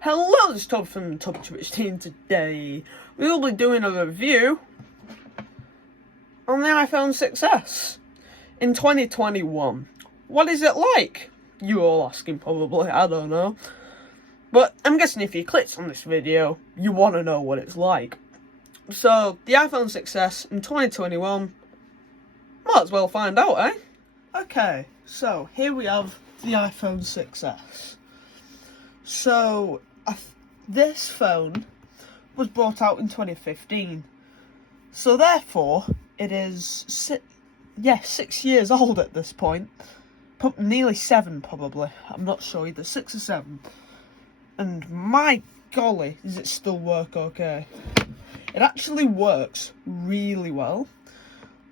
Hello, it's Todd from optimisation, and today we'll be doing a review on the iPhone 6s in 2021. What is it like? You're all asking probably, I don't know. But I'm guessing if you clicked on this video, you want to know what it's like. So, the iPhone 6s in 2021, might as well find out, eh? Okay, so here we have the iPhone 6s. So, this phone was brought out in 2015. So therefore, it is 6 years old at this point. Nearly 7 probably. I'm not sure, either 6 or 7. And my golly, does it still work okay? It actually works really well.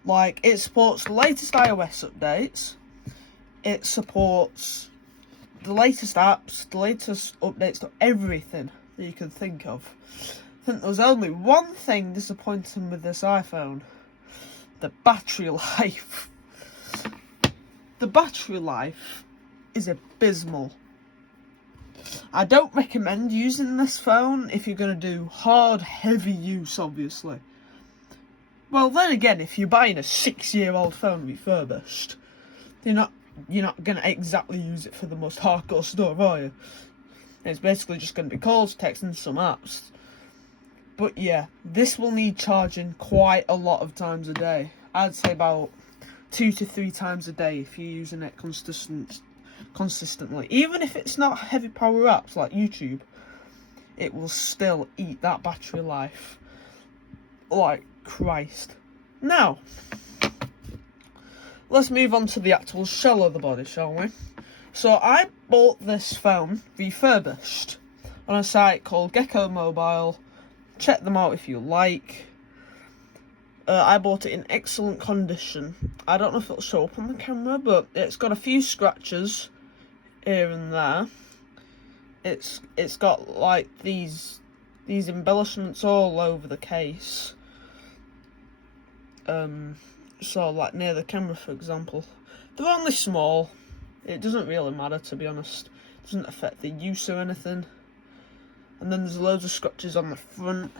Like, it supports the latest iOS updates. It supports the latest apps, the latest updates to everything that you can think of. I think there was only one thing disappointing with this iPhone: the battery life. The battery life is abysmal. I don't recommend using this phone if you're going to do hard, heavy use, obviously. Well, then again, if you're buying a 6-year-old phone refurbished, you're not going to exactly use it for the most hardcore stuff, are you? It's basically just going to be calls, text, and some apps. But yeah, this will need charging quite a lot of times a day. I'd say about 2 to 3 times a day if you're using it consistently. Even if it's not heavy power apps like YouTube, it will still eat that battery life like Christ. Now, let's move on to the actual shell of the body, shall we? So I bought this phone refurbished on a site called Gecko Mobile. Check them out if you like. I bought it in excellent condition. I don't know if it'll show up on the camera, but it's got a few scratches here and there. It's got like these embellishments all over the case. So like near the camera, for example. They're only small. It doesn't really matter, to be honest. It doesn't affect the use or anything. And then there's loads of scratches on the front.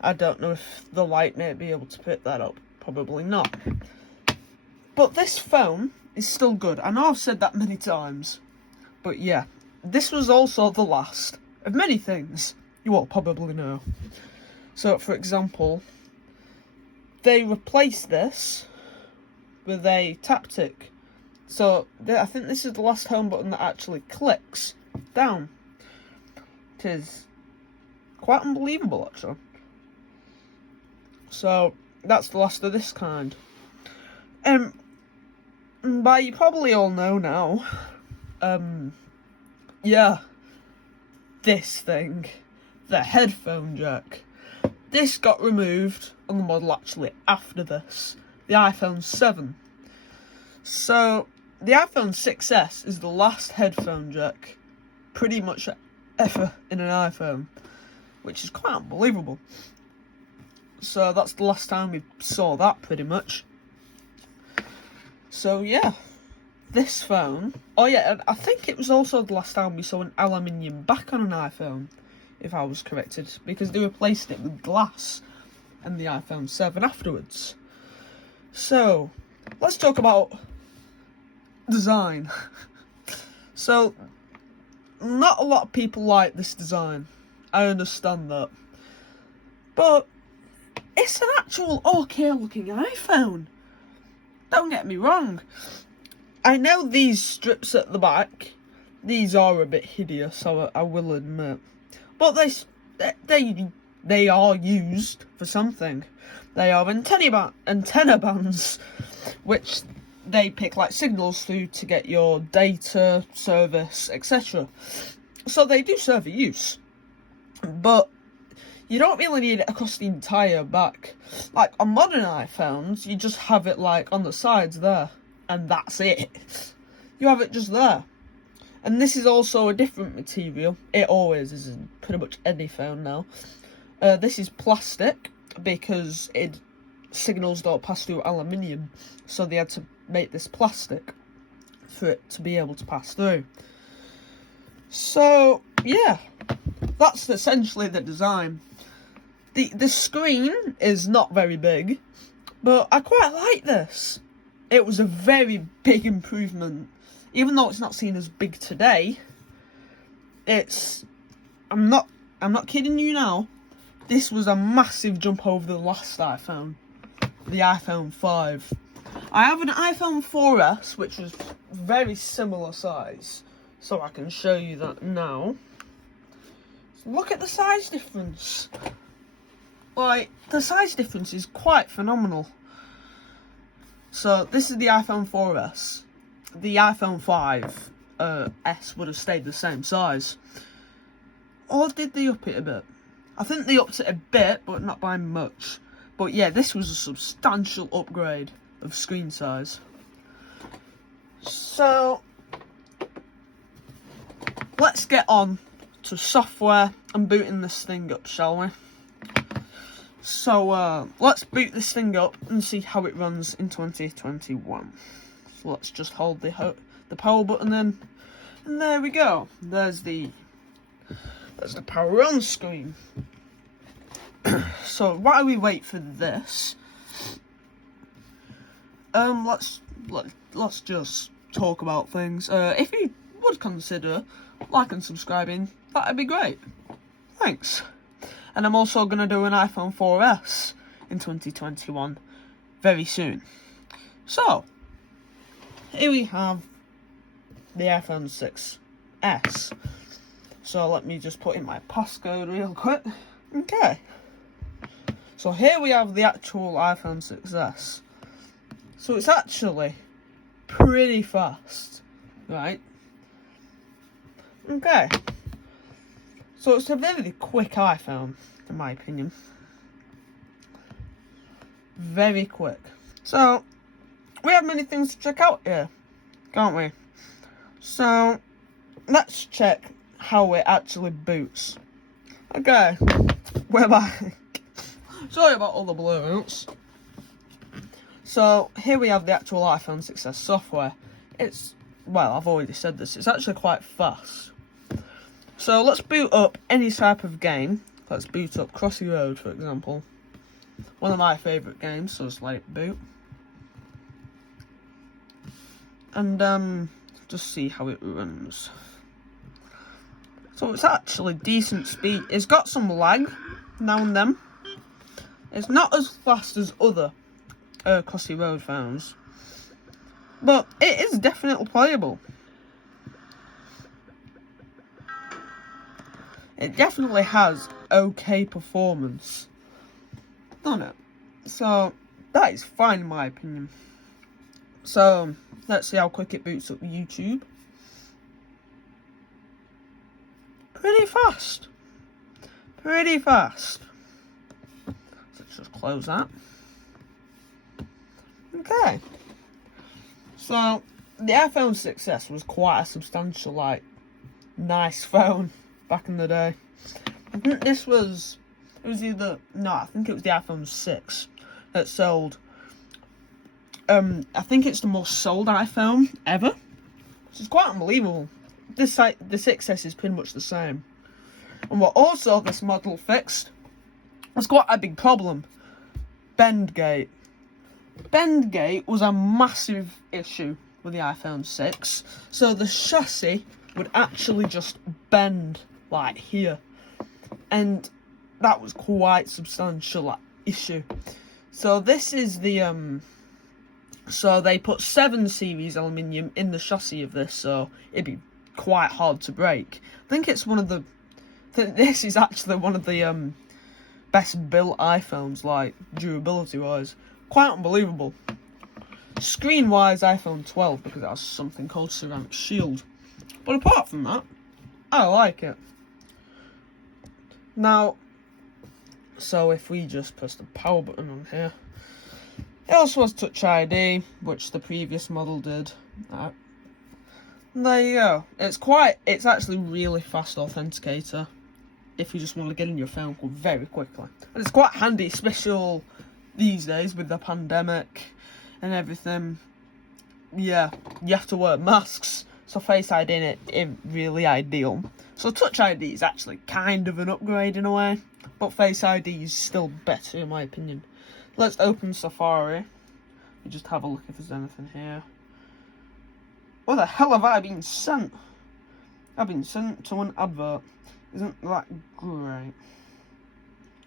I don't know if the light may be able to pick that up. Probably not. But this phone is still good. I know I've said that many times. But yeah, this was also the last of many things you all probably know. So, for example, they replaced this with a taptic. So, I think this is the last home button that actually clicks down. It is quite unbelievable, actually. So, that's the last of this kind. But you probably all know now, yeah, this thing, the headphone jack. This got removed on the model actually after this, the iPhone 7. So, the iPhone 6s is the last headphone jack pretty much ever in an iPhone, which is quite unbelievable. So that's the last time we saw that, pretty much. So yeah, this phone. Oh yeah, and I think it was also the last time we saw an aluminium back on an iPhone, if I was corrected, because they replaced it with glass and the iPhone 7 afterwards. So, let's talk about design. So, not a lot of people like this design. I understand that. But it's an actual okay looking iPhone. Don't get me wrong. I know these strips at the back, these are a bit hideous, I will admit. But they are used for something. They are antenna bands, which they pick like signals through to get your data, service, etc. So they do serve a use. But you don't really need it across the entire back. Like on modern iPhones, you just have it like on the sides there, and that's it. You have it just there. And this is also a different material. It always is in pretty much any phone now. This is plastic because signals don't pass through aluminium, so they had to make this plastic for it to be able to pass through. So yeah, that's essentially the design. The screen is not very big, but I quite like this. It was a very big improvement. Even though it's not seen as big today, I'm not kidding you now. This was a massive jump over the last iPhone, the iPhone 5. I have an iPhone 4S, which was very similar size, so I can show you that now. So look at the size difference. Like, the size difference is quite phenomenal. So this is the iPhone 4S. The iPhone 5S would have stayed the same size. Or did they up it a bit? I think they upped it a bit, but not by much. But yeah, this was a substantial upgrade of screen size. So let's get on to software and booting this thing up, shall we? So let's boot this thing up and see how it runs in 2021. So let's just hold the power button in, and there we go. There's the power on screen. So while we wait for this, let's just talk about things. If you would consider liking and subscribing, that'd be great. Thanks. And I'm also going to do an iPhone 4S in 2021 very soon. So, here we have the iPhone 6S. So let me just put in my passcode real quick. Okay. So here we have the actual iPhone 6S. So it's actually pretty fast, right? Okay. So it's a very quick iPhone, in my opinion. Very quick. So, we have many things to check out here, can't we? So, let's check how it actually boots. Okay, we're back. Sorry about all the blur outs. So, here we have the actual iPhone 6S software. Well, I've already said this, it's actually quite fast. So let's boot up any type of game. Let's boot up Crossy Road, for example. One of my favourite games, so let's let it boot. And just see how it runs. So it's actually decent speed. It's got some lag now and then. It's not as fast as other Crossy Road phones, but it is definitely playable. It definitely has okay performance, doesn't it? So, that is fine in my opinion. So, let's see how quick it boots up YouTube. Pretty fast. Pretty fast. Let's just close that. Okay. So, the iPhone 6S was quite a substantial, nice phone back in the day. I think I think it was the iPhone 6 that sold. I think it's the most sold iPhone ever, which is quite unbelievable. The 6S is pretty much the same. And what also this model fixed was quite a big problem. Bendgate. Bendgate was a massive issue with the iPhone 6. So the chassis would actually just bend like here, and that was quite substantial issue. So this is the so they put 7 series aluminium in the chassis of this, so it'd be quite hard to break. I think it's this is actually one of the best built iPhones, like durability wise. Quite unbelievable. Screen wise, iPhone 12, because it has something called ceramic shield. But apart from that, I like it. Now, so if we just press the power button on here, it also has Touch ID, which the previous model did. And there you go. It's actually really fast authenticator if you just want to get in your phone very quickly. And it's quite handy, especially these days with the pandemic and everything. Yeah, you have to wear masks, so Face ID in it isn't really ideal. So Touch ID is actually kind of an upgrade in a way, but Face ID is still better in my opinion. Let's open Safari. We just have a look if there's anything here. What the hell have I been sent? I've been sent to an advert. Isn't that great?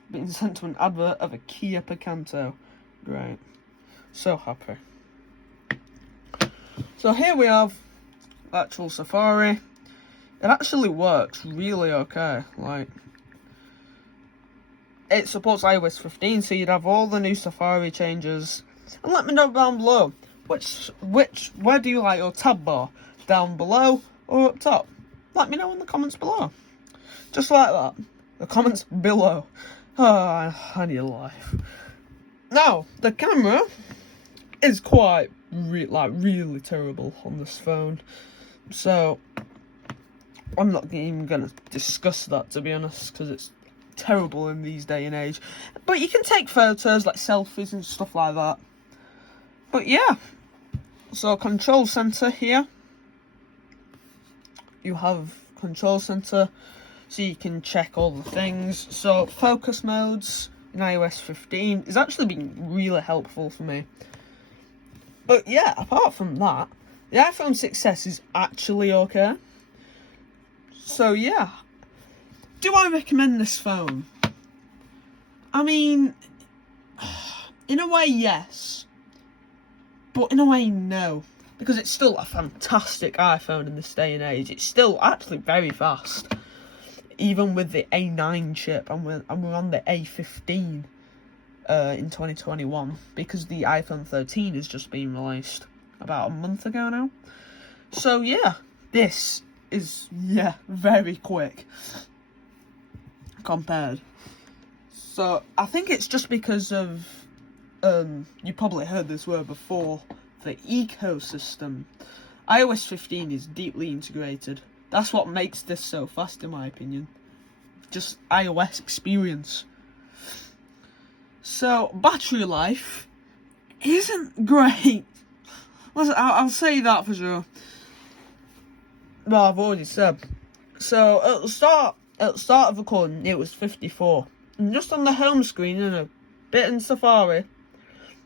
Been sent to an advert of a Kia Picanto. Great. So happy. So here we have actual Safari. It actually works really okay. Like, it supports iOS 15, so you'd have all the new Safari changes. And let me know down below, where do you like your tab bar? Down below or up top? Let me know in the comments below. Just like that. The comments below. Oh, I need a life. Now, the camera is quite, really terrible on this phone. So, I'm not even going to discuss that, to be honest, because it's terrible in these day and age. But you can take photos, like selfies and stuff like that. But yeah, so control center here. You have control center, so you can check all the things. So focus modes in iOS 15 is actually been really helpful for me. But yeah, apart from that, the iPhone 6s is actually okay. So yeah, do I recommend this phone? I mean, in a way, yes. But in a way, no. Because it's still a fantastic iPhone in this day and age. It's still actually very fast. Even with the A9 chip. And we're on the A15 in 2021. Because the iPhone 13 has just been released about a month ago now. So yeah, this is, very quick. Compared. So I think it's just because of, you probably heard this word before, the ecosystem. iOS 15 is deeply integrated. That's what makes this so fast, in my opinion. Just iOS experience. So, battery life isn't great. Listen, I'll say that for sure. Well, I've already said. So, at the start of recording, it was 54. And just on the home screen, and a bit in Safari,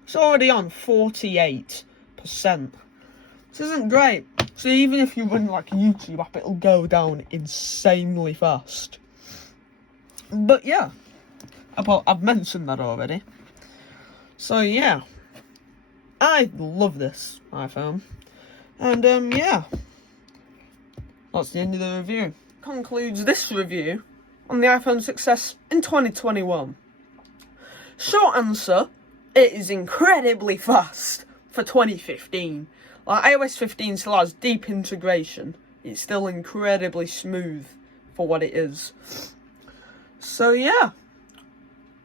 it's already on 48%. This isn't great. So even if you run like a YouTube app, it'll go down insanely fast. But yeah, I've mentioned that already. So yeah, I love this iPhone. And yeah, that's the end of the review. Concludes this review on the iPhone 6s in 2021. Short answer, it is incredibly fast for 2015. Like, iOS 15 still has deep integration. It's still incredibly smooth for what it is. So yeah,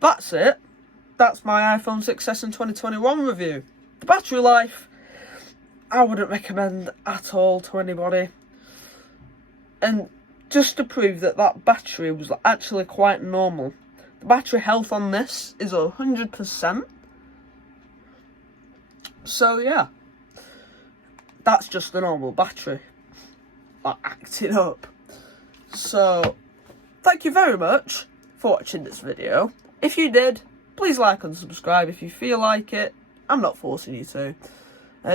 that's it. That's my iPhone 6s in 2021 review. The battery life, I wouldn't recommend at all to anybody. And just to prove that battery was actually quite normal, the battery health on this is 100%. So yeah, that's just a normal battery, like, acting up. So, thank you very much for watching this video. If you did, please like and subscribe if you feel like it. I'm not forcing you to.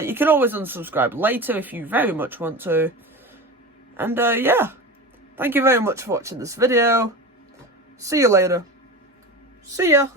You can always unsubscribe later if you very much want to. And yeah, thank you very much for watching this video. See you later. See ya.